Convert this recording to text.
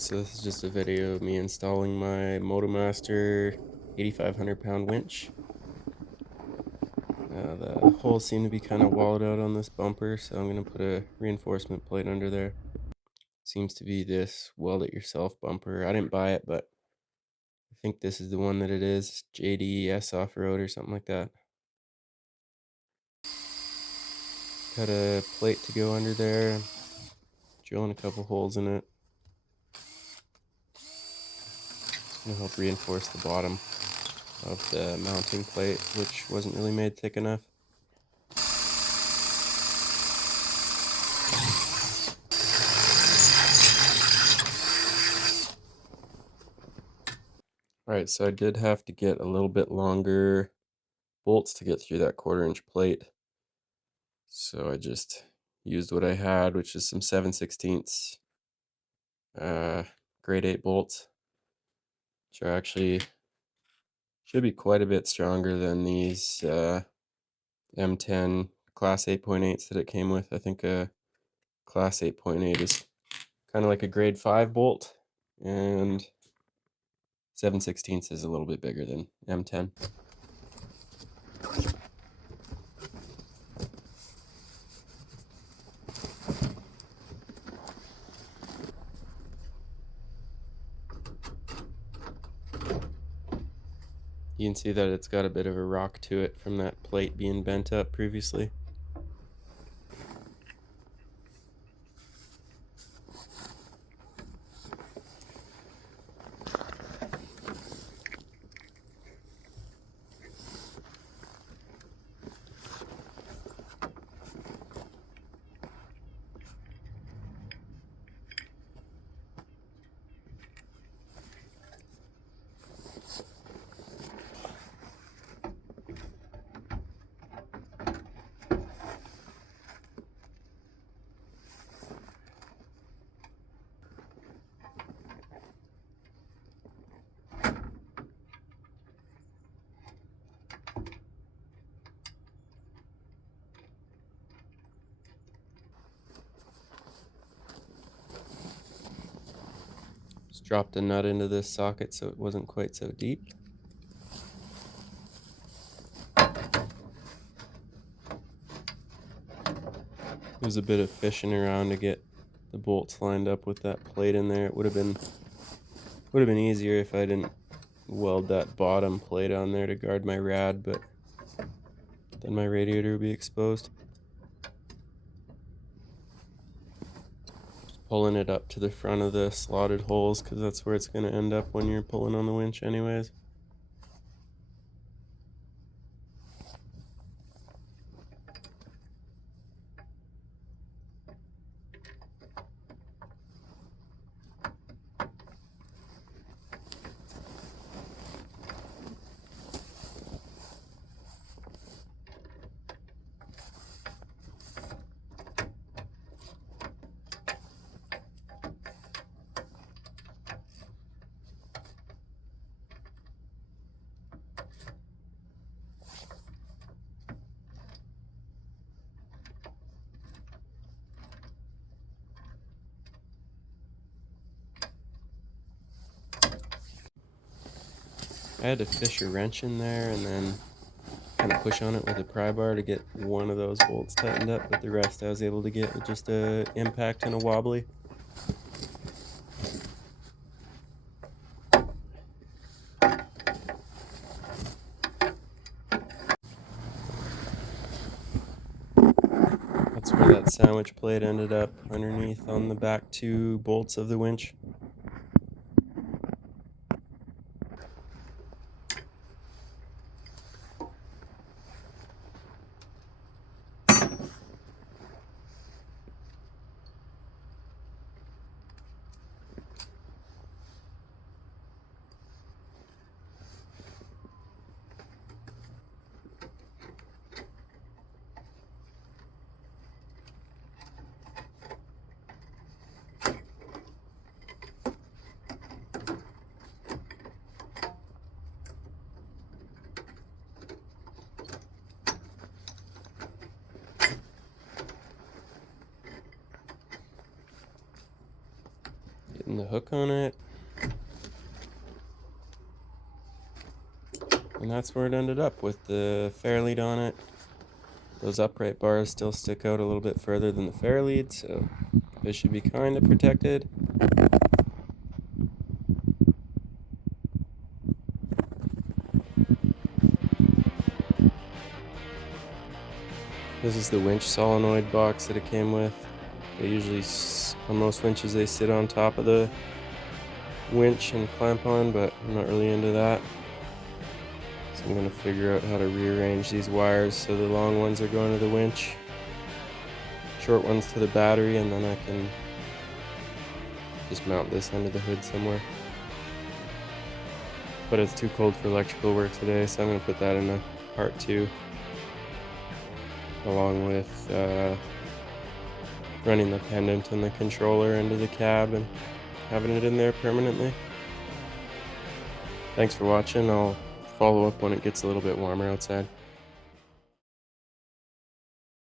Alright, so this is just a video of me installing my Motomaster 8,500 pound winch. The holes seem to be kind of walled out on this bumper, so I'm going to put a reinforcement plate under there. Seems to be this weld it yourself bumper. I didn't buy it, but I think this is the one that it is. JDS offroad or something like that. Got a plate to go under there. Drilling a couple holes in it. It's going to help reinforce the bottom of the mounting plate, which wasn't really made thick enough. Alright, so I did have to get a little bit longer bolts to get through that 1/4 inch plate. So I just used what I had, which is some 7/16 grade 8 bolts, which are actually should be quite a bit stronger than these M10 class 8.8s that it came with. I think a class 8.8 is kind of like a grade 5 bolt, and 7/16 is a little bit bigger than M10. You can see that it's got a bit of a rock to it from that plate being bent up previously. Just dropped a nut into this socket so it wasn't quite so deep. There's a bit of fishing around to get the bolts lined up with that plate in there. It would have been easier if I didn't weld that bottom plate on there to guard my rad, but then my radiator would be exposed. Just pulling it up to the front of the slotted holes because that's where it's going to end up when you're pulling on the winch anyways. I had to fish a wrench in there and then kind of push on it with a pry bar to get one of those bolts tightened up, but the rest I was able to get with just a impact and a wobbly. That's where that sandwich plate ended up, underneath on the back 2 bolts of the winch. the hook on it. And that's where it ended up, with the fairlead on it. Those upright bars still stick out a little bit further than the fairlead, so they should be kind of protected. This is the winch solenoid box that it came with. They usually, on most winches, they sit on top of the winch and clamp on, but I'm not really into that. So I'm going to figure out how to rearrange these wires so the long ones are going to the winch, short ones to the battery, and then I can just mount this under the hood somewhere. But it's too cold for electrical work today, so I'm going to put that in a part 2, along with running the pendant and the controller into the cab and having it in there permanently. Thanks for watching. I'll follow up when it gets a little bit warmer outside.